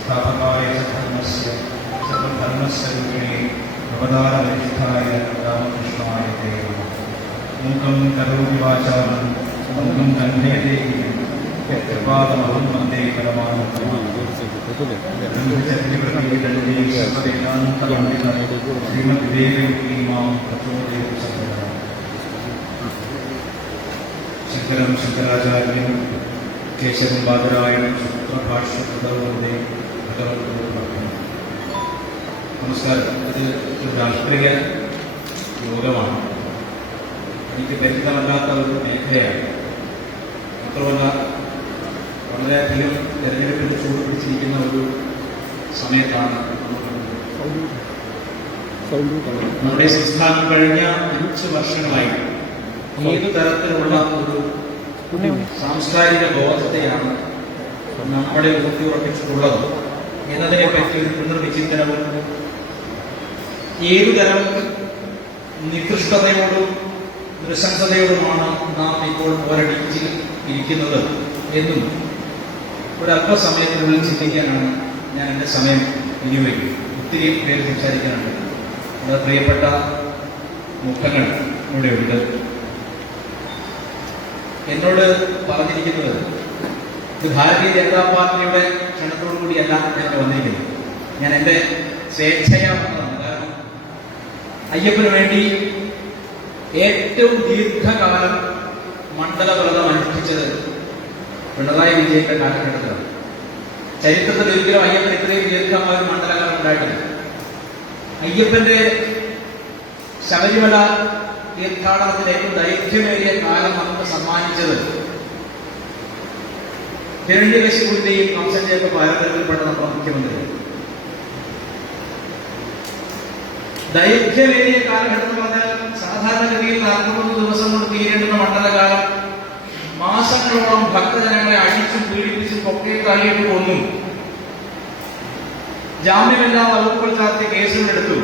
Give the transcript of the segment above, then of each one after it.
स्थापकाय धर्मस्य सर्वधर्मस्वरूपिणे अवतारवरिष्ठाय रामकृष्णाय ते मूकं करोति वाचालं मूकं कण्ठयते कृपादमहं वन्दे परमानन्दं श्रीमद्वेदमां प्रचोदयतु शंकरं शंकराचार्यं केशवं बादरायणं सूत्रभाष्यकृतौ वन्दे ഭഗവന്തോ. നമസ്കാരം. ഇത് ഒരു രാഷ്ട്രീയ യോഗമാണ്. എനിക്ക് പരിചിതമല്ലാത്ത ഒരു മേഖലയാണ്. മാത്രമല്ല വളരെയധികം തെരഞ്ഞെടുപ്പിൽ ചൂട് പിടിച്ചിരിക്കുന്ന ഒരു സമയത്താണ് നമ്മുടെ സംസ്ഥാനം കഴിഞ്ഞ 5 വർഷങ്ങളായി ഏതു തരത്തിലുള്ള ഒരു സാംസ്കാരിക ബോധത്തെയാണ് നമ്മളെ ഊട്ടിയുറപ്പിച്ചിട്ടുള്ളത് എന്നതിനെ പറ്റി ഒരു പുനർവിചിന്തനവും ഏതുതരം നികൃഷ്ടതയോടും നൃശംസതയോടുമാണ് നാം ഇപ്പോൾ പോരടിച്ച് ഇരിക്കുന്നത് എന്നും ഒരല്പസമയത്തിനുള്ളിൽ ചിന്തിക്കാനാണ് ഞാൻ എൻ്റെ സമയം വിനിയോഗിക്കുന്നത്. ഒത്തിരി പേര് സംസാരിക്കാനുണ്ട്. അത് പ്രിയപ്പെട്ട മുഖങ്ങൾ ഇവിടെയുണ്ട്. എന്നോട് പറഞ്ഞിരിക്കുന്നത് ഇത് ഭാരതീയ ജനതാ പാർട്ടിയുടെ ക്ഷണത്തോടു കൂടിയല്ല ഞാൻ വന്നിരിക്കുന്നത്. ഞാൻ എൻ്റെ സ്വേച്ഛയാ വന്നതാണ്. കാരണം അയ്യപ്പന് വേണ്ടി ഏറ്റവും ദീർഘകാലം മണ്ഡലവ്രതം അനുഷ്ഠിച്ചത് പിണറായി വിജയന്റെ കാലഘട്ടത്തിലാണ്. ചരിത്രത്തിൽ ഒരിക്കലും അയ്യപ്പൻ ഇത്രയും ദീർഘമായ ഒരു മണ്ഡലകാലം ഉണ്ടായിട്ടില്ല. അയ്യപ്പന്റെ ശബരിമല തീർത്ഥാടനത്തിന് ഏറ്റവും ദൈർഘ്യമേറിയ കാലം നമുക്ക് സമ്മാനിച്ചത് ഹിരണ്യകശിപുവിന്റെയും കംസന്റെയൊക്കെ പാരമ്പര്യത്തിൽപ്പെട്ട നമ്മുടെ മുഖ്യമന്ത്രി. ദൈർഘ്യമേറിയ കാലഘട്ടം എന്ന് പറഞ്ഞാൽ സാധാരണഗതിയിൽ 41 ദിവസം കൊണ്ട് തീരേണ്ടുന്ന മണ്ഡലകാലം മാസങ്ങളോളം ഭക്തജനങ്ങളെ അടിച്ചും പീഡിപ്പിച്ചും പൊക്കെ തള്ളിയിട്ട് കൊന്നും ജാമ്യമില്ലാ വകുപ്പുകൾ ചാർത്തി കേസുകളെടുത്തു.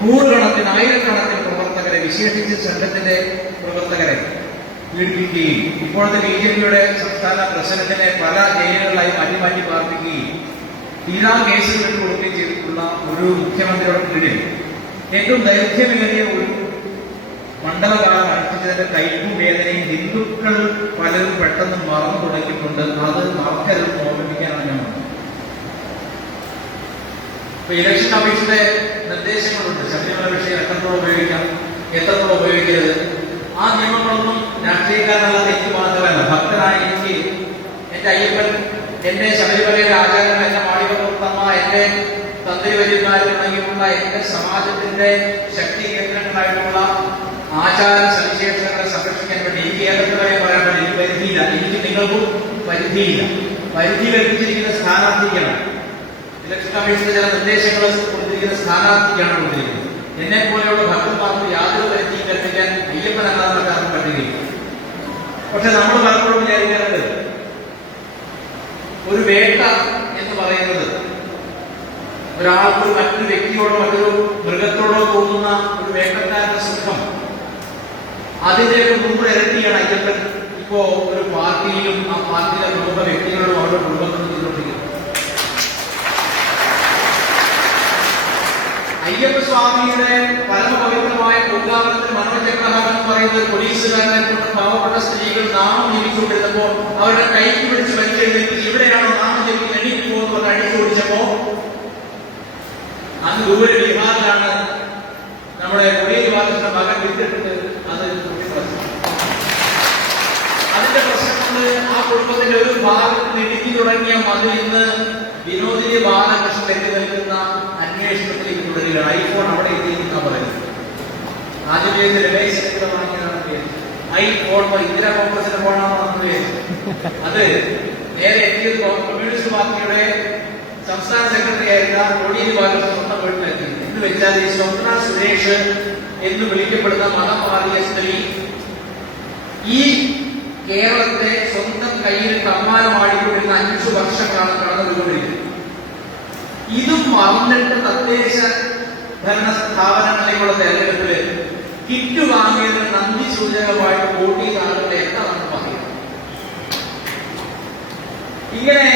നൂറുകണക്കിന് ആയിരക്കണക്കിന് പ്രവർത്തകരെ, വിശേഷിച്ച് സംഘത്തിന്റെ പ്രവർത്തകരെ പീഡിപ്പിക്കുകയും ഇപ്പോഴത്തെ BJPയുടെ സംസ്ഥാന പ്രസിഡന്റിനെ പല ജയിലുകളിലായി മാറ്റി പാർപ്പിക്കുകയും തീരാ കേസുകൾ ഇട്ട് കൊടുക്കുകയും ചെയ്തിട്ടുള്ള ഒരു മുഖ്യമന്ത്രിയുടെ കീഴിൽ ഏറ്റവും ദൈർഘ്യമേറിയ ഒരു മണ്ഡലകാലം അനുഷ്ഠിച്ചതിന്റെ കൈപ്പും വേദനയും ഹിന്ദുക്കൾ പലരും പെട്ടെന്ന് മറന്നു തുടങ്ങിയിട്ടുണ്ട്. അത് മറക്കരുത്, ഓർമ്മിപ്പിക്കാനാണ് ഞാൻ വന്നത്. ഇപ്പൊ ഇലക്ഷൻ കമ്മീഷന്റെ നിർദ്ദേശങ്ങളുണ്ട്. ശബരിമല വിഷയം എത്രത്തോളം ഉപയോഗിക്കാം, എത്രത്തോളം ഉപയോഗിക്കരുത്. ആ നിയമങ്ങളൊന്നും രാഷ്ട്രീയക്കാരനല്ലാതെ എനിക്ക് മാത്രമല്ല, ഭക്തനായ എനിക്ക്, എന്റെ അയ്യപ്പൻ, എന്റെ ശബരിമലയിലെ ആചാരം, എന്റെ മാളികപ്പുറത്തമ്മ, എന്റെ തന്ത്രി വര്യന്മാർ തുടങ്ങിയിട്ടുള്ള എന്റെ സമാജത്തിന്റെ ശക്തി കേന്ദ്രങ്ങളായിട്ടുള്ള ആചാര സവിശേഷതകളെ സംരക്ഷിക്കാൻ വേണ്ടി എനിക്ക് ഏതൊക്കെ പറയാൻ വേണ്ടി എനിക്ക് പരിധിയില്ല. എനിക്ക് നിങ്ങൾക്കും പരിധിയില്ല. പരിധിയിൽ എത്തിച്ചിരിക്കുന്ന സ്ഥാനാർത്ഥിക്കാണ്. ഇലക്ഷൻ കമ്മീഷന്റെ ചില നിർദ്ദേശങ്ങൾ കൊടുത്തിരിക്കുന്ന സ്ഥാനാർത്ഥിക്കാണ് കൊടുത്തിരിക്കുന്നത്. എന്നെ പോലെയുള്ള ഭക്തന്മാർക്ക് യാതൊരു പരിധിയും കൽപ്പിക്കാൻ അയ്യപ്പനല്ലാതെ കാരണം പറ്റുകയില്ല. പക്ഷെ നമ്മൾ പലപ്പോഴും വിചാരിക്കാറുണ്ട് ഒരു വേട്ട എന്ന് പറയുന്നത് ഒരാൾക്ക് മറ്റൊരു വ്യക്തിയോടോ മറ്റൊരു മൃഗത്തോടോ തോന്നുന്ന ഒരു വേട്ടക്കാരന്റെ സുഖം അതിന്റെ ഒരു 100 ഇരട്ടിയാണ് അയ്യപ്പൻ ഇപ്പോ ഒരു പാർട്ടിയിലും ആ പാർട്ടിയിലെ പ്രമുഖ വ്യക്തികളോടും അവരുടെ കുടുംബത്തിനും ചെയ്തുകൊണ്ടിരിക്കുന്നത്. അയ്യപ്പസ്വാമിയുടെ പരമപവിത്രമായ പൂങ്കാവനത്തിൽ മനോജഗ്രഹം എന്ന് പറയുന്ന പോലീസുകാരനെ കൊണ്ട് പാവപ്പെട്ട സ്ത്രീകൾ നാമം ജപിച്ചുകൊണ്ടിരുന്നപ്പോ അവരുടെ കൈക്ക് പിടിച്ച് വലിച്ചെഴുന്നേറ്റ് ഇവിടെയാണോ നാമം ജപിക്കുന്ന എണീറ്റ് പോകുന്നത് അടിച്ചു ഓടിച്ചപ്പോ അന്ന് ദൂരെ ബീഹാറിലാണ് നമ്മുടെ കൊടിയേരി ബാലകൃഷ്ണ മകൻ വിട്ടിട്ട് അത് അതിന്റെ പ്രശ്നം കൊണ്ട് ആ കുടുംബത്തിന്റെ ഒരു ഭാഗത്ത് ഇടുക്കി തുടങ്ങിയ മതിൽ ഇന്ന് വിനോദിനി ബാലകൃഷ്ണൻ എത്തി നിൽക്കുന്ന അന്വേഷണത്തിലേക്ക് തുടരുകയാണ്. ഐഫോൺ അവിടെ എത്തിയിരിക്കുന്ന പറയുന്നത് ആദ്യം ചെയ്ത് രമേശ് വാങ്ങിയതാണ് ഐഫോൺ ഇന്ദിരാ കോൺഗ്രസിന്റെ ഫോണാണ് നമ്മൾ അത് നേരെ എത്തിയത് കമ്മ്യൂണിസ്റ്റ് പാർട്ടിയുടെ സംസ്ഥാന സെക്രട്ടറി ആയിരുന്ന കോടിയേരി ബാലകൃഷ്ണൻ സ്വന്തം വീട്ടിലെത്തി. എന്ന് വെച്ചാൽ ഈ സ്വപ്ന സുരേഷ് എന്ന് വിളിക്കപ്പെടുന്ന മതം മാറിയ സ്ത്രീ ഈ കേരളത്തെ സ്വന്തം കയ്യിൽ കമ്മാനമാടിക്കൊണ്ടിരുന്ന 5 വർഷക്കാലം കടന്നുപോയിക്കൊണ്ടിരിക്കുന്നത്. ഇതും മറന്നിട്ട് തദ്ദേശ ഭരണ സ്ഥാപനങ്ങളിലേക്കുള്ള തെരഞ്ഞെടുപ്പില് കിറ്റ് വാങ്ങിയതിന് നന്ദി സൂചകമായിട്ട് വോട്ട് ചെയ്ത ആളുകളുടെ ഇങ്ങനെ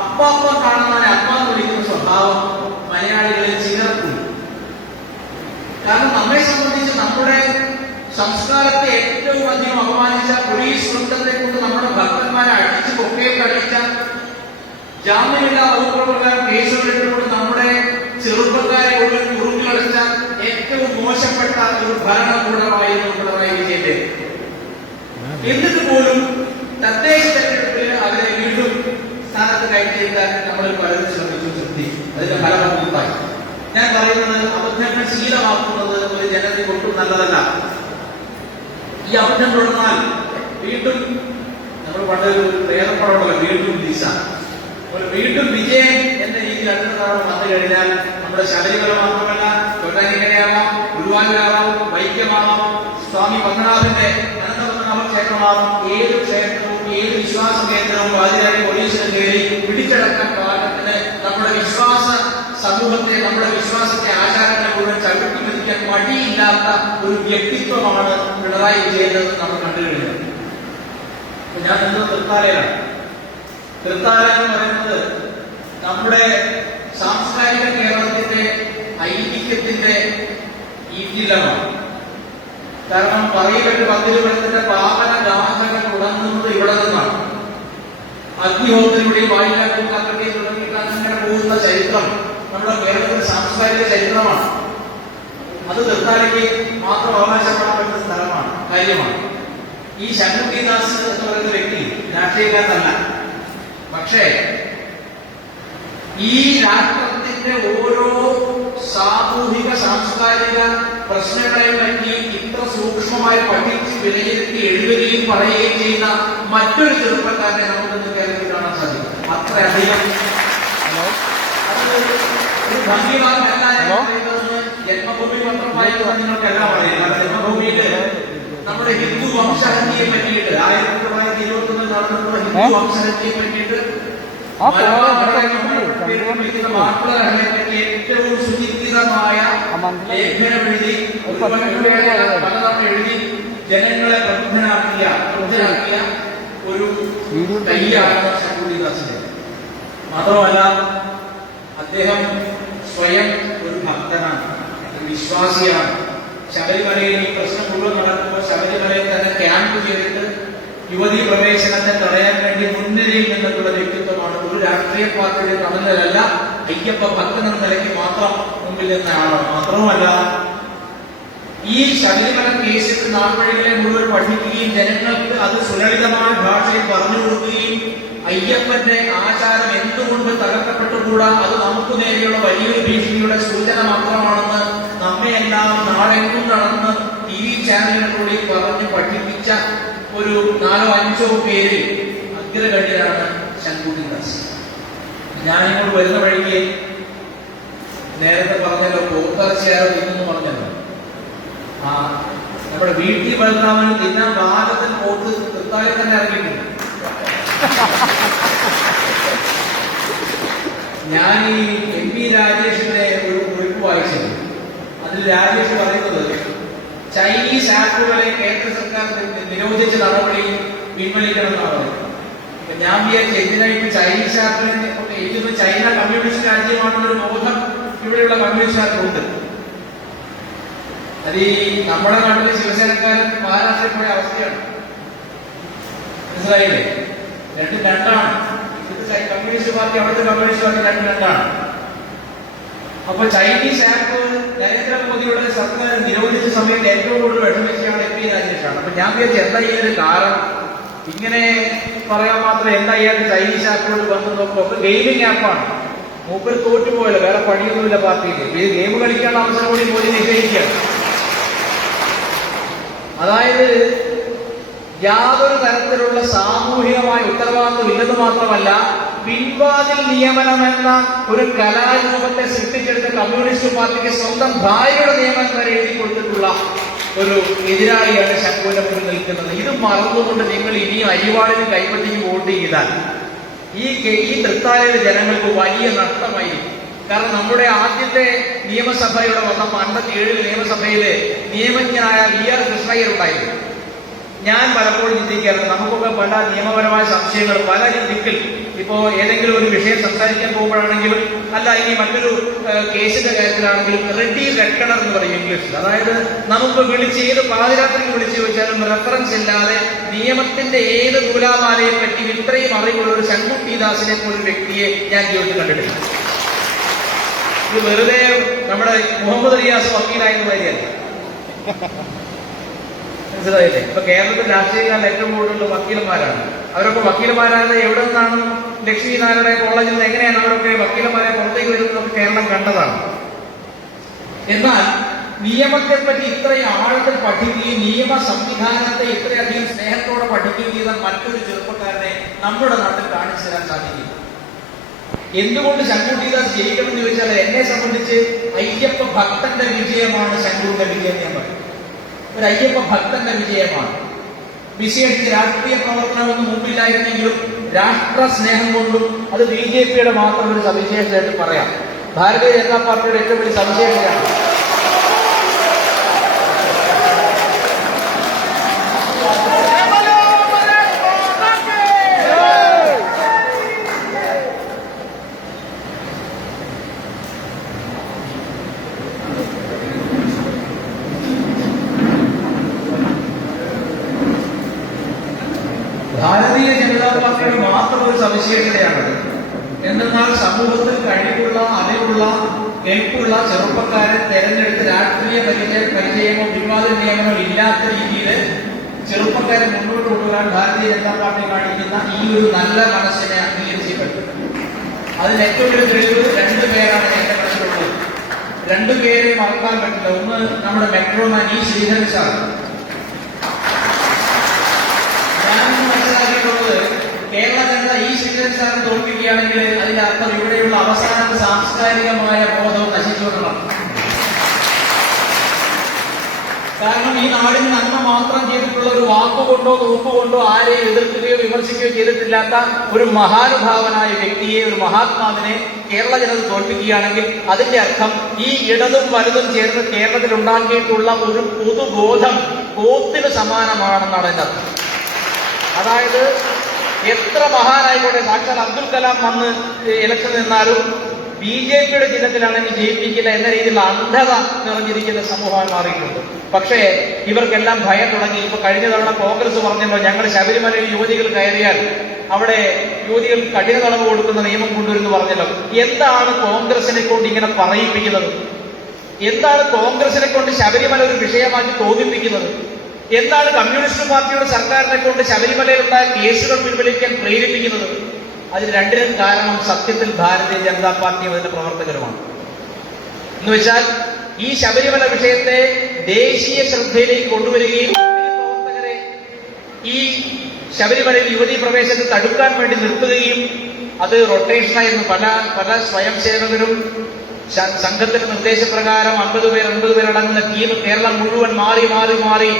അപ്പാപ്പം കാണുന്നതിനെ അപ്പാന്ന് വിളിക്കുന്ന സ്വഭാവം മലയാളികളിൽ ചിലർക്കും. കാരണം നമ്മെ സംബന്ധിച്ച് നമ്മുടെ സംസ്കാരത്തെ ഏറ്റവും അധികം അപമാനിച്ച പോലീസ് വൃത്തത്തെ കൊണ്ട് നമ്മുടെ ഭക്തന്മാരെ അടിച്ച് കൊക്കയെ കടിച്ച ജാമ്യമില്ലാ വകുപ്പ് പ്രകാരം കേസുകളിട്ടുകൊണ്ട് നമ്മുടെ ചെറുപ്പക്കാരെ മുഴുവൻ കുറുക്കിലടച്ച ഏറ്റവും മോശപ്പെട്ട ഒരു ഭരണകൂടമായിരുന്നു പിണറായി വിജയന്റെ. എന്നിട്ട് പോലും തദ്ദേശ തെരഞ്ഞെടുപ്പിൽ അവരെ വീണ്ടും സ്ഥാനത്ത് കയറ്റിയെത്താൻ നമ്മൾ പലരും ശ്രമിച്ചു. അതിന്റെ ഫലമുണ്ടായി. ഞാൻ പറയുന്നത് അബദ്ധങ്ങൾ ശീലമാക്കുന്നത് ഒരു ജനതയ്ക്ക് ഒട്ടും നല്ലതല്ല. ഈ അബദ്ധം തുടർന്നാൽ വീണ്ടും നമ്മൾ പണ്ട് ഒരു പ്രേതപ്പടമുള്ള വീണ്ടും ദിശ ഒരു വീണ്ടും വിജയം എന്ന രീതിയിൽ അടുത്ത തവണ വന്നു കഴിഞ്ഞാൽ നമ്മുടെ ശബരിമല മാത്രമല്ല തൊട്ടാനിക്കരയാവാം, ഗുരുവായൂരാവാം, വൈക്കമാവാം, സ്വാമി പത്മനാഭന്റെ അനന്തപത്മനാഭ ക്ഷേത്രമാവാം, ഏത് ക്ഷേത്രവും ഏത് വിശ്വാസ കേന്ദ്രവും ആദ്യമായി പോലീസിന് കയറി പിടിച്ചടക്കാൻ പാകത്തിന് നമ്മുടെ വിശ്വാസ സമൂഹത്തെ നമ്മുടെ വിശ്വാസത്തെ ആചാരങ്ങളെ മുഴുവൻ ചവിട്ടി മതിക്കാൻ മടിയില്ലാത്ത ഒരു വ്യക്തിത്വമാണ് പിണറായി വിജയനെന്ന് നമ്മൾ കണ്ടു കഴിഞ്ഞത്. ഞാൻ ഇന്ന് തൃത്താലയാണ്. തൃത്താല എന്ന് പറയുന്നത് നമ്മുടെ സാംസ്കാരിക കേരളത്തിന്റെ ഐതിഹ്യത്തിന്റെ ഈറ്റിലമാണ്. കാരണം പറയപ്പെട്ട് പന്തിരുപത്തിന്റെ പാവന ഗാഥകൾ തുടങ്ങുന്നത് ഇവിടെ നിന്നാണ്. അഗ്നിഹോത്രത്തിലൂടെയും വായിലാക്കുകയും തുടങ്ങിയിട്ട് അങ്ങനെ പോകുന്ന ചരിത്രം നമ്മുടെ കേരളത്തിന്റെ സാംസ്കാരിക ചരിത്രമാണ്. അത് തൃത്താലയ്ക്ക് മാത്രം അവകാശപ്പെടാൻ പറ്റുന്ന സ്ഥലമാണ്, കാര്യമാണ്. ഈ ശങ്കുട്ടിദാസ് എന്ന് പറയുന്ന വ്യക്തി രാഷ്ട്രീയക്കാരനല്ല. പക്ഷേ ഈ രാഷ്ട്രത്തിന്റെ ഓരോ സാമൂഹിക സാംസ്കാരിക പ്രശ്നങ്ങളെ പറ്റി ഇത്ര സൂക്ഷ്മമായി പഠിച്ച് വിലയിരുത്തി എഴുതുകയും പറയുകയും ചെയ്യുന്ന മറ്റൊരു ചെറുപ്പക്കാരനെ നമുക്ക് കേരളത്തിൽ കാണാൻ സാധിക്കും. അത്രയധികം ഒരു ഭംഗിവാനല്ല ജന്മഭൂമി പത്രമായി നിങ്ങൾക്കെല്ലാം അറിയാം. ജന്മഭൂമിയില് നമ്മുടെ ഹിന്ദു വംശഹത്യയെ പറ്റിയിട്ട് 1921 നടന്നിട്ടുള്ള ഹിന്ദു വംശഹത്യയെ പറ്റിയിട്ട് ഏറ്റവും സുചിന്തിതമായ ലേഖനം എഴുതി പലതവണ എഴുതി ജനങ്ങളെ പ്രബുദ്ധനാക്കിയ ഒരു കൈയാണ് ശങ്കുട്ടിദാസിന്റെ. മാത്രമല്ല അദ്ദേഹം സ്വയം ഒരു ഭക്തനാണ്, ഒരു വിശ്വാസിയാണ്. ശബരിമലയിൽ ഈ പ്രശ്നം മുഴുവൻ നടക്കുമ്പോൾ ശബരിമലയിൽ തന്നെ ക്യാമ്പ് ചെയ്തിട്ട് യുവതീ പ്രവേശനത്തെ തടയാൻ വേണ്ടി മുൻനിരയിൽ നിന്നിട്ടുള്ള വ്യക്തിത്വമാണ്. ഒരു രാഷ്ട്രീയ പാർട്ടിയുടെ തണലല്ല, അയ്യപ്പ ഭക്തൻ എന്ന നിലയ്ക്ക് മാത്രം മുമ്പിൽ നിന്ന ആളാണ്. മാത്രവുമല്ല ഈ ശബരിമല കേസിൽ നാൾവഴികളെ മുഴുവൻ പഠിക്കുകയും ജനങ്ങൾക്ക് അത് സുലളിതമായ ഭാഷയിൽ പറഞ്ഞു കൊടുക്കുകയും അയ്യപ്പന്റെ ആചാരം എന്തുകൊണ്ട് തകർക്കപ്പെട്ടുകൂടാ, അത് നമുക്ക് നേരെയുള്ള വലിയൊരു ഭീഷണിയുടെ സൂചന മാത്രമാണെന്ന് നമ്മയെല്ലാം നാളെങ്ങും നടന്ന് TV ചാനലുകളിലൂടെ പറഞ്ഞ് പഠിപ്പിച്ച ഒരു 4-5 പേര് അഗ്രഗണ്യരാണ് ശങ്കുട്ടിദാസ്. ഞാനിങ്ങോട്ട് വരുന്ന വഴിക്ക് നേരത്തെ പറഞ്ഞല്ലോ പോത്തർച്ചയാരോ തിന്നു പറഞ്ഞല്ലോ. നമ്മുടെ വീട്ടിൽ ബലറാമന് തിന്നാൻ ഭാഗത്തിൽ പോത്ത് തൃത്താലയിൽ തന്നെ ഇറങ്ങിയിട്ടുണ്ട്. ഞാൻ ഈ MP രാജേഷിന്റെ ഒരു കുറിപ്പ് വായിച്ചത്. അതിൽ രാജേഷ് പറയുന്നത് ചൈനീസ് ആപ്പുകളെ കേന്ദ്ര സർക്കാർ നിരോധിച്ച നടപടി പിൻവലിക്കണമെന്നാണ് പറയുന്നത്. ഞാൻ വിചാരിച്ചു എന്തിനായിട്ട് ചൈനീസ് ആപ്പിനെ ഇതിന് ചൈന കമ്മ്യൂണിസ്റ്റ് രാജ്യമാണെന്നൊരു ബോധം ഇവിടെയുള്ള കമ്മ്യൂണിസ്റ്റുകാർക്കുണ്ട്. അത് ഈ നമ്മുടെ നാട്ടിലെ ശിവസേനക്കാരൻ മഹാരാഷ്ട്രയിൽ പോയ അവസ്ഥയാണ്. മനസ്സിലായില്ലേ? രണ്ടാണ്. ഇവിടുത്തെ കമ്മ്യൂണിസ്റ്റ് പാർട്ടി അവിടുത്തെ കമ്മ്യൂണിസ്റ്റ് പാർട്ടി രണ്ടാണ്. അപ്പൊ ചൈനീസ് ആപ്പ് നരേന്ദ്രമോദിയുടെ സർക്കാർ നിരോധിച്ച സമയത്ത് ഏറ്റവും കൂടുതൽ വിഷമിച്ചാണ് MP രാജേഷാണ്. അപ്പൊ ഞാൻ വിചാരിച്ചു എന്താ ഇതിന് കാരണം, ഇങ്ങനെ പറയാൻ മാത്രം എന്താ ഇയാൾക്ക് ചൈനീസ് ആപ്പുകൾ വന്നു നോക്കുമ്പോൾ ഗെയിമിംഗ് ആപ്പാണ്. മൂപ്പർ തോറ്റുപോയല്ലോ, വേറെ പണിയൊന്നുമില്ല പാർട്ടിയിൽ. ഇത് ഗെയിം കളിക്കാനുള്ള അവസരം കൂടി മോദി നിശ്ചയിക്കുകയാണ്. അതായത് യാതൊരു തരത്തിലുള്ള സാമൂഹികമായ ഉത്തരവാദിത്വം ഇല്ലെന്ന് മാത്രമല്ല, പിൻവാതിൽ നിയമനം എന്ന ഒരു കലാരൂപത്തെ സൃഷ്ടിച്ചെടുത്ത കമ്മ്യൂണിസ്റ്റ് പാർട്ടിക്ക് സ്വന്തം ഭാര്യയുടെ നിയമനം വരെ എഴുതി കൊടുത്തിട്ടുള്ള ഒരു എതിരാളിയാണ് ശങ്കുവിന്റെ മുന്നിൽ നിൽക്കുന്നത്. ഇത് മറന്നുകൊണ്ട് നിങ്ങൾ ഇനിയും അരിവാളിന് കൈപ്പറ്റിക്ക് വോട്ട് ചെയ്താൽ ഈ തൃത്താലയിലെ ജനങ്ങൾക്ക് വലിയ നഷ്ടമായിരിക്കും. കാരണം നമ്മുടെ ആദ്യത്തെ നിയമസഭയുടെ വന്നപ്പോൾ 57 നിയമസഭയിലെ നിയമജ്ഞനായ VR കൃഷ്ണയ്യർ ഉണ്ടായിരുന്നു. ഞാൻ പലപ്പോഴും ചിന്തിക്കാറുണ്ട്, നമുക്കൊക്കെ പല നിയമപരമായ സംശയങ്ങൾ പല ദിക്കിൽ, ഇപ്പോ ഏതെങ്കിലും ഒരു വിഷയം സംസാരിക്കാൻ പോകുമ്പോഴാണെങ്കിലും അല്ല ഇനി മറ്റൊരു കേസിന്റെ കാര്യത്തിലാണെങ്കിലും റെഡി റെക്കണർ എന്ന് പറയും ഇംഗ്ലീഷിൽ. അതായത് നമുക്ക് വിളിച്ച് ഏത് പാതിരാത്രിക്ക് വിളിച്ചു ചോദിച്ചാലും റെഫറൻസ് ഇല്ലാതെ നിയമത്തിന്റെ ഏത് നൂലാമാലയെ പറ്റി ഇത്രയും അറിവുള്ള ഒരു ശങ്കുട്ടി ദാസിനെ പോലൊരു വ്യക്തിയെ ഞാൻ ജീവിതത്തിൽ കണ്ടിട്ടില്ല. ഇത് വെറുതെ നമ്മുടെ മുഹമ്മദ് റിയാസ് വക്കീലായെന്ന് വരികയല്ല, മനസ്സിലായില്ലേ? ഇപ്പൊ കേരളത്തിൽ രാഷ്ട്രീയക്കാരിൽ ഏറ്റവും കൂടുതൽ വക്കീലന്മാരാണ്. അവരൊക്കെ വക്കീലന്മാരായത് എവിടെ നിന്നാണ്? ലക്ഷ്മി നാരായണ കോളേജിൽ നിന്ന് എങ്ങനെയാണ് അവരൊക്കെ വക്കീലന്മാരെ പുറത്തേക്ക് വരുന്നതൊക്കെ കേരളം കണ്ടതാണ്. എന്നാൽ നിയമത്തെ പറ്റി ഇത്രയും ആഴത്തിൽ പഠിക്കുകയും നിയമ സംവിധാനത്തെ ഇത്രയധികം സ്നേഹത്തോടെ പഠിക്കുകയും ചെയ്ത മറ്റൊരു ചെറുപ്പക്കാരനെ നമ്മുടെ നാട്ടിൽ കാണിച്ചു തരാൻ സാധിക്കും. എന്തുകൊണ്ട് ശങ്കുട്ടി ദാസ് ജയിക്കണം എന്ന് ചോദിച്ചാൽ എന്നെ സംബന്ധിച്ച് അയ്യപ്പ ഭക്തന്റെ വിജയമാണ് ശങ്കുവിന്റെ വിജയം. ഞാൻ പറയും, ഒരു അയ്യപ്പ ഭക്തന്റെ വിജയമാണ്. വിശേഷിച്ച് രാഷ്ട്രീയ പ്രവർത്തനമൊന്നും മുമ്പില്ലായിരുന്നെങ്കിലും രാഷ്ട്ര സ്നേഹം കൊണ്ടും അത് BJP-യുടെ മാത്രം ഒരു സവിശേഷതയായിട്ട് പറയാം. ഭാരതീയ ജനതാ പാർട്ടിയുടെ ഏറ്റവും വലിയ സവിശേഷതയാണ്. ഭാരതീയ ജനതാ പാർട്ടിയുടെ മാത്രം ഒരു സവിശേഷതയാണത്. എന്നാൽ സമൂഹത്തിൽ കഴിവുള്ള, അറിവുള്ള, കേൾപ്പുള്ള ചെറുപ്പക്കാരെ തെരഞ്ഞെടുത്ത് രാഷ്ട്രീയ പരിചയമോ വിവാദ നിയമനോ ഇല്ലാത്ത രീതിയിൽ ചെറുപ്പക്കാരെ മുന്നോട്ട് കൊണ്ടുവരാൻ ഭാരതീയ ജനതാ പാർട്ടി കാണിക്കുന്ന ഈ ഒരു നല്ല മനസ്സിനെ അംഗീകരിച്ചിട്ടുണ്ട്. അതിന് ഏറ്റവും വലിയ തെളിവ് 2 പേരാണ് എന്റെ മനസ്സിലുള്ളത്. 2 പേരെ മറക്കാൻ പറ്റില്ല. ഒന്ന് നമ്മുടെ metro man E. Sreedharan sir. Kerala ജനത E. ശ്രീധരൻ സാറിനെ തോൽപ്പിക്കുകയാണെങ്കിൽ അതിന്റെ അർത്ഥം ഇവിടെയുള്ള അവസാനത്തെ സാംസ്കാരികമായ ബോധവും നശിച്ചുകൊണ്ടാണ്. കാരണം ഈ നാടിന് നന്മ മാത്രം ചെയ്തിട്ടുള്ള ഒരു വാക്കുകൊണ്ടോ നോക്കുകൊണ്ടോ ആരെയും എതിർക്കുകയോ വിമർശിക്കുകയോ ചെയ്തിട്ടില്ലാത്ത ഒരു മഹാനുഭാവനായ വ്യക്തിയെ, ഒരു മഹാത്മാവിനെ കേരള ജനത തോൽപ്പിക്കുകയാണെങ്കിൽ അതിന്റെ അർത്ഥം ഈ ഇടതും വലതും ചേർന്ന് കേരളത്തിൽ ഉണ്ടാക്കിയിട്ടുള്ള ഒരു പൊതുബോധം പോത്തിന് സമാനമാണെന്നാണ് എന്റെ അർത്ഥം. അതായത് എത്ര മഹാനായിക്കോട്ടെ, സാക്ഷാൽ അബ്ദുൽ കലാം വന്ന് ഇലക്ഷൻ നിന്നാലും BJP-യുടെ ചിഹ്നത്തിലാണെങ്കിൽ ജയിപ്പിക്കില്ല എന്ന രീതിയിലുള്ള അന്ധത നിറഞ്ഞിരിക്കുന്ന സമൂഹമായി മാറിയിട്ടുണ്ട്. പക്ഷേ ഇവർക്കെല്ലാം ഭയം തുടങ്ങി. ഇപ്പൊ കഴിഞ്ഞ തവണ കോൺഗ്രസ് പറഞ്ഞല്ലോ, ഞങ്ങൾ ശബരിമലയിൽ യുവതികൾ കയറിയാൽ അവിടെ യുവതികൾ കഠിന തടവ് കൊടുക്കുന്ന നിയമം കൊണ്ടുവരുന്നു പറഞ്ഞല്ലോ. എന്താണ് കോൺഗ്രസിനെ കൊണ്ട് ഇങ്ങനെ പറയിപ്പിക്കുന്നത്? എന്താണ് കോൺഗ്രസിനെ കൊണ്ട് ശബരിമല ഒരു വിഷയമാക്കി തോന്നിപ്പിക്കുന്നത്? എന്താണ് കമ്മ്യൂണിസ്റ്റ് പാർട്ടിയുടെ സർക്കാരിനെ കൊണ്ട് ശബരിമലയിലുണ്ടായ കേസുകൾ പിൻവലിക്കാൻ പ്രേരിപ്പിക്കുന്നത്? അതിന് 2 കാരണം സത്യത്തിൽ ഭാരതീയ ജനതാ പാർട്ടിയും അതിന്റെ പ്രവർത്തകരുമാണ്. എന്ന് വെച്ചാൽ ഈ ശബരിമല വിഷയത്തെ ദേശീയ ശ്രദ്ധയിലേക്ക് കൊണ്ടുവരികയും പ്രവർത്തകരെ ഈ ശബരിമലയിൽ യുവതീ പ്രവേശത്തെ തടുക്കാൻ വേണ്ടി നിർത്തുകയും അത് റൊട്ടേഷനായിരുന്നു. പല സ്വയം സേവകരും സംഘത്തിന്റെ നിർദ്ദേശപ്രകാരം 50 പേരടങ്ങുന്ന ടീം കേരളം മുഴുവൻ മാറി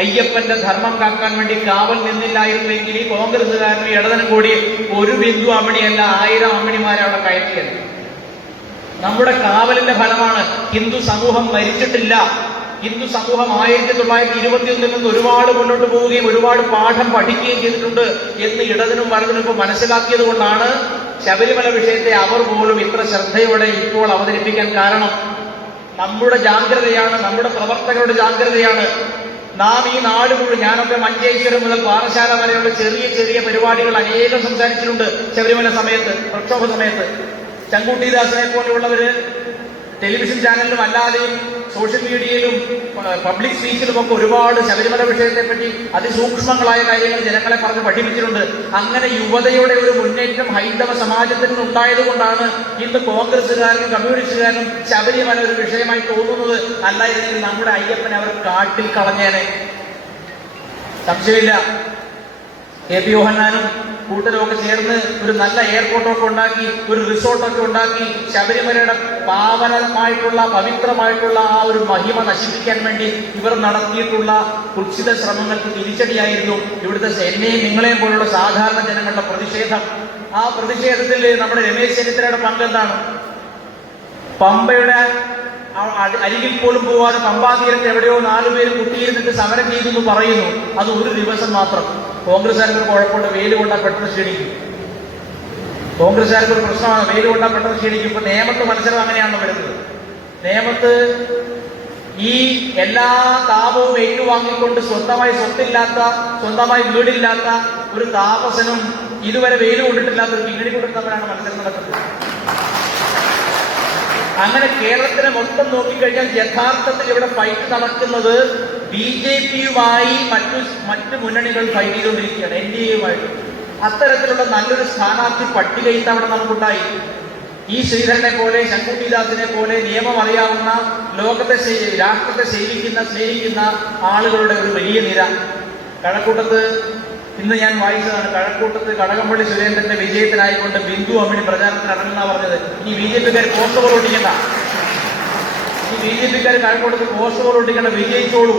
അയ്യപ്പന്റെ ധർമ്മം കാക്കാൻ വേണ്ടി കാവൽ നിന്നില്ലായിരുന്നെങ്കിൽ ഈ കോൺഗ്രസുകാരനും ഇടതനും കൂടി ഒരു ബിന്ദു അമ്മിണിയല്ല 1000 അമ്മിണിമാരെ അവിടെ കയറ്റിയത്. നമ്മുടെ കാവലിന്റെ ഫലമാണ്. ഹിന്ദു സമൂഹം മരിച്ചിട്ടില്ല. ഹിന്ദു സമൂഹം 1921 നിന്ന് ഒരുപാട് മുന്നോട്ട് പോവുകയും ഒരുപാട് പാഠം പഠിക്കുകയും ചെയ്തിട്ടുണ്ട് എന്ന് ഇടതിനും വലതിനും ഇപ്പൊ മനസ്സിലാക്കിയത് കൊണ്ടാണ് ശബരിമല വിഷയത്തെ അവർ പോലും ഇത്ര ശ്രദ്ധയോടെ ഇപ്പോൾ അവതരിപ്പിക്കാൻ കാരണം. നമ്മുടെ ജാഗ്രതയാണ്, നമ്മുടെ പ്രവർത്തകരുടെ ജാഗ്രതയാണ്. നാം ഈ നാട് മുഴുവൻ, ഞാനൊക്കെ മഞ്ചേശ്വരം മുതൽ പാറശാല വരെയുള്ള ചെറിയ പരിപാടികൾ അനേകം സംസാരിച്ചിട്ടുണ്ട്. ശബരിമല സമയത്ത്, പ്രക്ഷോഭ സമയത്ത് ശങ്കുട്ടി ദാസിനെ പോലെയുള്ളവര് ടെലിവിഷൻ ചാനലിലും അല്ലാതെയും സോഷ്യൽ മീഡിയയിലും പബ്ലിക് സ്പീച്ചിലുമൊക്കെ ഒരുപാട് ശബരിമല വിഷയത്തെ പറ്റി അതിസൂക്ഷ്മങ്ങളായ കാര്യങ്ങൾ ജനങ്ങളെ പറഞ്ഞ് പഠിപ്പിച്ചിട്ടുണ്ട്. അങ്ങനെ യുവതയുടെ ഒരു മുന്നേറ്റം ഹൈന്ദവ സമാജത്തിൽ ഉണ്ടായതുകൊണ്ടാണ് ഇന്ന് കോൺഗ്രസുകാരനും കമ്മ്യൂണിസ്റ്റുകാരനും ശബരിമല ഒരു വിഷയമായി തോന്നുന്നത്. അല്ലായിരുന്നെങ്കിൽ നമ്മുടെ അയ്യപ്പനെ അവർ കാട്ടിൽ കളഞ്ഞേനെ, സംശയമില്ല. KP യോഹന്നാനും കൂട്ടരൊക്കെ ചേർന്ന് ഒരു നല്ല എയർപോർട്ടൊക്കെ ഉണ്ടാക്കി, ഒരു റിസോർട്ടൊക്കെ ഉണ്ടാക്കി ശബരിമലയുടെ പാവനമായിട്ടുള്ള പവിത്രമായിട്ടുള്ള ആ ഒരു മഹിമ നശിപ്പിക്കാൻ വേണ്ടി ഇവർ നടത്തിയിട്ടുള്ള കുത്സിത ശ്രമങ്ങൾക്ക് തിരിച്ചടിയായിരുന്നു ഇവിടുത്തെ എന്നെയും നിങ്ങളെയും പോലുള്ള സാധാരണ ജനങ്ങളുടെ പ്രതിഷേധം. ആ പ്രതിഷേധത്തിൽ നമ്മുടെ രമേശ് ചെന്നിത്തലയുടെ പങ്കെന്താണ്? പമ്പയുടെ അരികിൽ പോലും പോവാതെ പമ്പാതീരത്ത് എവിടെയോ 4 പേര് കുത്തിയിരുന്നിട്ട് സമരം ചെയ്തു എന്ന് പറയുന്നു. അത് ഒരു ദിവസം മാത്രം. കോൺഗ്രസ്സുകാർക്ക് ഒരു കുഴപ്പമുണ്ട്, വെയിൽ കൊണ്ടാൽ പെട്ടെന്ന് ക്ഷീണിക്കും. കോൺഗ്രസ്സുകാർക്ക് ഒരു പ്രശ്നമാണ്, വെയിൽ കൊണ്ടാൽ പെട്ടെന്ന് ക്ഷീണിക്കും. ഇപ്പൊ നേമത്ത് മത്സരം അങ്ങനെയാണല്ലോ വരുന്നത്. നേമത്ത് ഈ എല്ലാ താപവും ഏറ്റുവാങ്ങിക്കൊണ്ട് സ്വന്തമായി സ്വത്തില്ലാത്ത, സ്വന്തമായി വീടില്ലാത്ത ഒരു താമസനും ഇതുവരെ വെയിൽ കൊണ്ടിട്ടില്ലാത്ത ഒരു കിങ്ങിണിക്കൂട്ടം തമ്മിലാണ് മത്സരം നടക്കുന്നത്. അങ്ങനെ കേരളത്തിനെ മൊത്തം നോക്കിക്കഴിഞ്ഞാൽ യഥാർത്ഥത്തിൽ ഇവിടെ ഫൈറ്റ് നടക്കുന്നത് BJPയുമായി മറ്റു മുന്നണികൾ ഫൈറ്റ് ചെയ്തുകൊണ്ടിരിക്കുകയാണ്, NDAയുമായിട്ട്. അത്തരത്തിലുള്ള നല്ലൊരു സ്ഥാനാർത്ഥി പട്ടിക ഇത്തവണ നമുക്കുണ്ടായി. ഈ ശ്രീധരനെ പോലെ, ശങ്കുട്ടിദാസിനെ പോലെ നിയമം അറിയാവുന്ന, രാഷ്ട്രത്തെ സ്നേഹിക്കുന്ന ആളുകളുടെ ഒരു വലിയ നിര. കഴക്കൂട്ടത്ത് ഇന്ന് ഞാൻ വായിച്ചതാണ്, കഴക്കൂട്ടത്ത് കടകംപള്ളി സുരേന്ദ്രന്റെ വിജയത്തിനായിക്കൊണ്ട് ബിന്ദു അമ്മിണി പ്രചാരണത്തിന് ഇറങ്ങുന്ന പറഞ്ഞത്. ഈ BJPക്കാർ പോസ്റ്ററുകൾ ഒട്ടിക്കണ്ട, ഈ BJPക്കാർ കഴക്കൂട്ടത്ത് പോസ്റ്ററുകൾ ഒട്ടിക്കണ്ട, വിജയിച്ചോളൂ,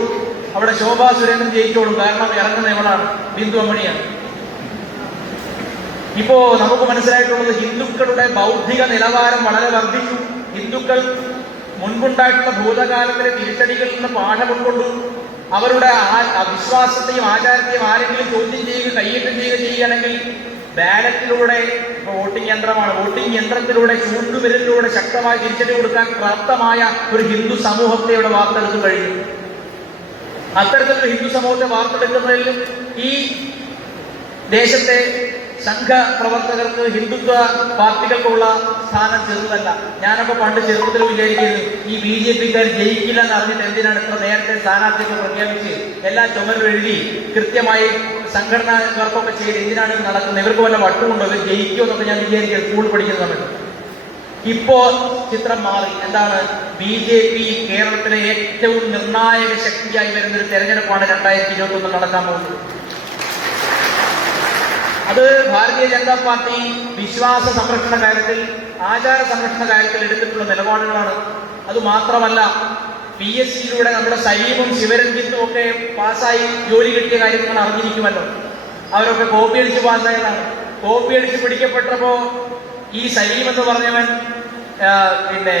അവിടെ ശോഭാ സുരേന്ദ്രൻ ജയിച്ചോളും. കാരണം ഇറങ്ങുന്ന എവളാണ്? ബിന്ദു അമ്മിണിയാണ്. ഇപ്പോ നമുക്ക് മനസ്സിലായിട്ടുള്ളത് ഹിന്ദുക്കളുടെ ബൗദ്ധിക നിലവാരം വളരെ വർദ്ധിച്ചു. ഹിന്ദുക്കൾ മുൻപുണ്ടായിട്ടുള്ള ഭൂതകാലത്തിലെ തിരിച്ചടികളിൽ നിന്ന് പാഠം ഉൾക്കൊണ്ടു. അവരുടെ വിശ്വാസത്തെയും ആചാരത്തെയും ആരെങ്കിലും ചോദ്യം ചെയ്യുക, കയ്യേറ്റം ചെയ്യുകയാണെങ്കിൽ ബാലറ്റിലൂടെ, വോട്ടിംഗ് യന്ത്രമാണ്, വോട്ടിംഗ് യന്ത്രത്തിലൂടെ ചൂണ്ടുവിരലിലൂടെ ശക്തമായി തിരിച്ചടി കൊടുക്കാൻ പ്രാപ്തമായ ഒരു ഹിന്ദു സമൂഹത്തെ ഇവിടെ വാർത്തെടുത്തു കഴിഞ്ഞു. അത്തരത്തിലൊരു ഹിന്ദു സമൂഹത്തെ വാർത്തെടുക്കുന്നതിൽ ഈ ദേശത്തെ സംഘപ്രവർത്തകർക്ക്, ഹിന്ദുത്വ പാർട്ടികൾക്കുള്ള സ്ഥാനം ചെറുതല്ല. ഞാനൊക്കെ പണ്ട് ചെറുപ്പത്തിൽ വിചാരിക്കുന്നു, ഈ BJPക്കാർ ജയിക്കില്ല എന്ന് അറിഞ്ഞിട്ട് എന്തിനാണ് ഇത്ര നേരത്തെ സ്ഥാനാർത്ഥികൾ പ്രഖ്യാപിച്ച് എല്ലാ ചുമരും എഴുതി കൃത്യമായി സംഘടനാ വർക്കൊക്കെ ചെയ്ത് എന്തിനാണ് നടക്കുന്നത്? ഇവർക്ക് വല്ല വട്ടുമുണ്ടോ? ഇവർ ജയിക്കുമെന്നൊക്കെ ഞാൻ വിചാരിക്കുക സ്കൂൾ പഠിക്കുന്ന സമയത്ത്. ഇപ്പോ ചിത്രം മാറി. എന്താണ്? BJP കേരളത്തിലെ ഏറ്റവും നിർണായക ശക്തിയായി വരുന്നൊരു തെരഞ്ഞെടുപ്പാണ് 2021 നടക്കാൻ പോകുന്നത്. അത് ഭാരതീയ ജനതാ പാർട്ടി വിശ്വാസ സംരക്ഷണ കാര്യത്തിൽ, ആചാര സംരക്ഷണ കാര്യത്തിൽ എടുത്തിട്ടുള്ള നിലപാടുകളാണ്. അത് മാത്രമല്ല, PSCയിലൂടെ നമ്മുടെ സലീമും ശിവരഞ്ജിത്തും ഒക്കെ പാസ്സായി ജോലി കിട്ടിയ കാര്യം നിങ്ങൾ അറിഞ്ഞിരിക്കുമല്ലോ. അവരൊക്കെ കോപ്പി അടിച്ച് പാസ്സായതാണ്. കോപ്പി അടിച്ച് പിടിക്കപ്പെട്ടപ്പോ ഈ സലീം എന്ന് പറഞ്ഞവൻ പിന്നെ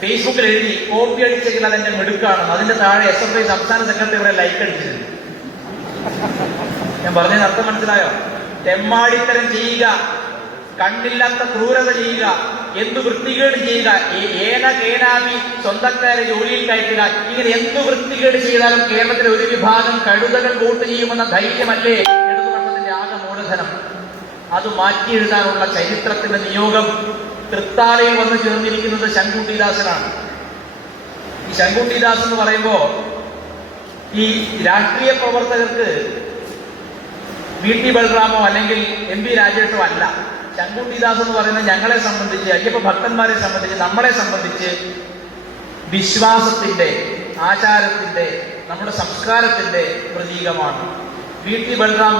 ഫേസ്ബുക്കിൽ എഴുതി, കോപ്പി അടിച്ചെങ്കിൽ അതെന്റെ മിടുക്കാണ്. അതിന്റെ താഴെ SFI സംസ്ഥാന സെക്രട്ടറി ഇവിടെ ലൈക്ക് അടിച്ചത്. ഞാൻ പറഞ്ഞതിന് അർത്ഥം മനസ്സിലായോ? തെമ്മാടിത്തരം ചെയ്യുക, കണ്ണില്ലാത്ത ക്രൂരത ചെയ്യുക, എന്തു വൃത്തികേട് ചെയ്യുക, ഏനാഭി സ്വന്തക്കാരെ ജോലിയിൽ കയറ്റുക, ഇങ്ങനെ എന്തു വൃത്തികേട് ചെയ്താലും കേരളത്തിലെ ഒരു വിഭാഗം കഴുതകൾ വോട്ട് ചെയ്യുമെന്ന ധൈര്യമല്ലേ ഇടതുപക്ഷത്തിന്റെ ആകെ മൂലധനം. അത് മാറ്റി എഴുതാനുള്ള ചരിത്രത്തിന്റെ നിയോഗം തൃത്താലയിൽ വന്ന് ചേർന്നിരിക്കുന്നത് ശങ്കുട്ടിദാസനാണ്. ഈ ശങ്കുട്ടിദാസ് എന്ന് പറയുമ്പോ ഈ രാഷ്ട്രീയ പ്രവർത്തകർക്ക് VT ബൽറാമോ അല്ലെങ്കിൽ MP രാജേഷോ അല്ല. ശങ്കുട്ടിദാസ് എന്ന് പറയുന്നത് ഞങ്ങളെ സംബന്ധിച്ച്, അയ്യപ്പ ഭക്തന്മാരെ സംബന്ധിച്ച്, നമ്മളെ സംബന്ധിച്ച് വിശ്വാസത്തിന്റെ, ആചാരത്തിന്റെ, നമ്മുടെ സംസ്കാരത്തിന്റെ പ്രതീകമാണ്. VT ബൽറാം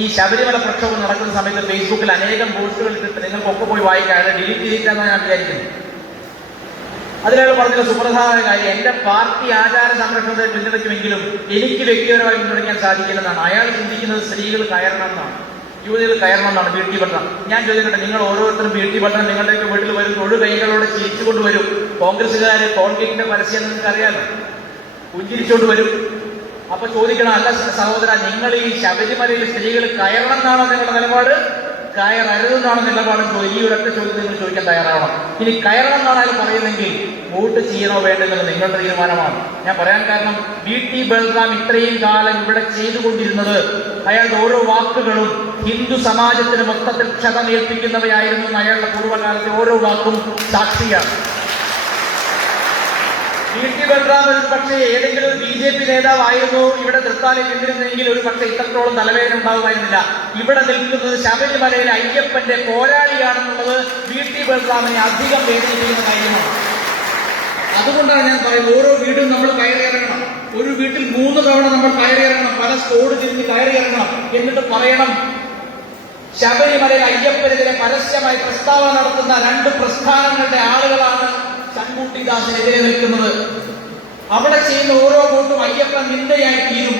ഈ ശബരിമല പ്രക്ഷോഭം നടക്കുന്ന സമയത്ത് ഫേസ്ബുക്കിൽ അനേകം പോസ്റ്റുകൾ ഇട്ടിട്ട് നിങ്ങൾക്കൊക്കെ പോയി വായിക്കാൻ, ഡിലീറ്റ് ചെയ്തിട്ടാണെന്ന് ഞാൻ വിചാരിക്കുന്നു. അതിനയാൾ പറഞ്ഞ സുപ്രധാന കാര്യം, എന്റെ പാർട്ടി ആചാര സംരക്ഷണത്തെ പിന്തുണയ്ക്കുമെങ്കിലും എനിക്ക് വ്യക്തിപരമായി പിന്തുണയ്ക്കാൻ സാധിക്കില്ലെന്നാണ്. അയാൾ ചിന്തിക്കുന്നത് സ്ത്രീകൾ കയറണം എന്നാണ്, യുവതികൾ കയറണം എന്നാണ്. VT ബൽറാം, ഞാൻ ചോദിക്കട്ടെ, നിങ്ങൾ ഓരോരുത്തരും VT ബൽറാം നിങ്ങളുടെയൊക്കെ വീട്ടിൽ വരും, തൊഴു കൈകളോടെ ചിരിച്ചുകൊണ്ട് വരും. കോൺഗ്രസ്സുകാര് കോൺഗ്രസിന്റെ പരസ്യം നിങ്ങൾക്ക് അറിയാമല്ലോ, പുഞ്ചിരിച്ചോണ്ട് വരും. അപ്പൊ ചോദിക്കണം, അല്ല സഹോദര, നിങ്ങൾ ഈ ശബരിമലയിൽ സ്ത്രീകൾ കയറണം എന്നാണോ നിങ്ങളുടെ നിലപാട്, കയറരുതെന്നാണ് നിലപാടും? ഈ ഒരൊറ്റ ചോദ്യം നിങ്ങൾ ചോദിക്കാൻ തയ്യാറാവണം. ഇനി കയറണം എന്നാണ് അയാൾ പറയുന്നെങ്കിൽ വോട്ട് ചെയ്യണോ വേണ്ടെന്നുള്ളത് നിങ്ങളുടെ തീരുമാനമാണ്. ഞാൻ പറയാൻ കാരണം, VT ബൽറാം ഇത്രയും കാലം ഇവിടെ ചെയ്തുകൊണ്ടിരുന്നത്, അയാളുടെ ഓരോ വാക്കുകളും ഹിന്ദു സമാജത്തിന് മൊത്തത്തിൽ ക്ഷതമേൽപ്പിക്കുന്നവയായിരുന്നു എന്ന് അയാളുടെ പൂർവ്വകാലത്തെ ഓരോ വാക്കും സാക്ഷിയാണ്. VT ബൽറാം ഒരു പക്ഷേ ഏതെങ്കിലും ഒരു BJP നേതാവായിരുന്നു ഇവിടെ തൃത്താലയിൽ നിന്നിരുന്നെങ്കിൽ ഒരു പക്ഷേ ഇത്രത്തോളം തലവേദന ഉണ്ടാവുമായിരുന്നില്ല. ഇവിടെ നിൽക്കുന്നത് ശബരിമലയിലെ അയ്യപ്പന്റെ പോരാളിയാണെന്നുള്ളത് VT ബൽറാമിനെ അധികം വേദനിപ്പിക്കുന്ന കാര്യമാണ്. അതുകൊണ്ടാണ് ഞാൻ പറയുന്നത്, ഓരോ വീടും നമ്മൾ കയറിയിറങ്ങണം. ഒരു വീട്ടിൽ 3 തവണ നമ്മൾ കയറിയിറങ്ങണം, പല സ്കോഡ് തിരിഞ്ഞ് കയറിയിറങ്ങണം. എന്നിട്ട് പറയണം, ശബരിമലയിൽ അയ്യപ്പനെതിരെ പരസ്യമായി പ്രസ്താവന നടത്തുന്ന 2 പ്രസ്ഥാനങ്ങളുടെ ആളുകളാണ് ശങ്കുട്ടിദാസിനെതിരെ നിൽക്കുന്നത്. അവിടെ ചെയ്യുന്ന ഓരോ വോട്ടും അയ്യപ്പൻ നിന്ദയായി തീരും.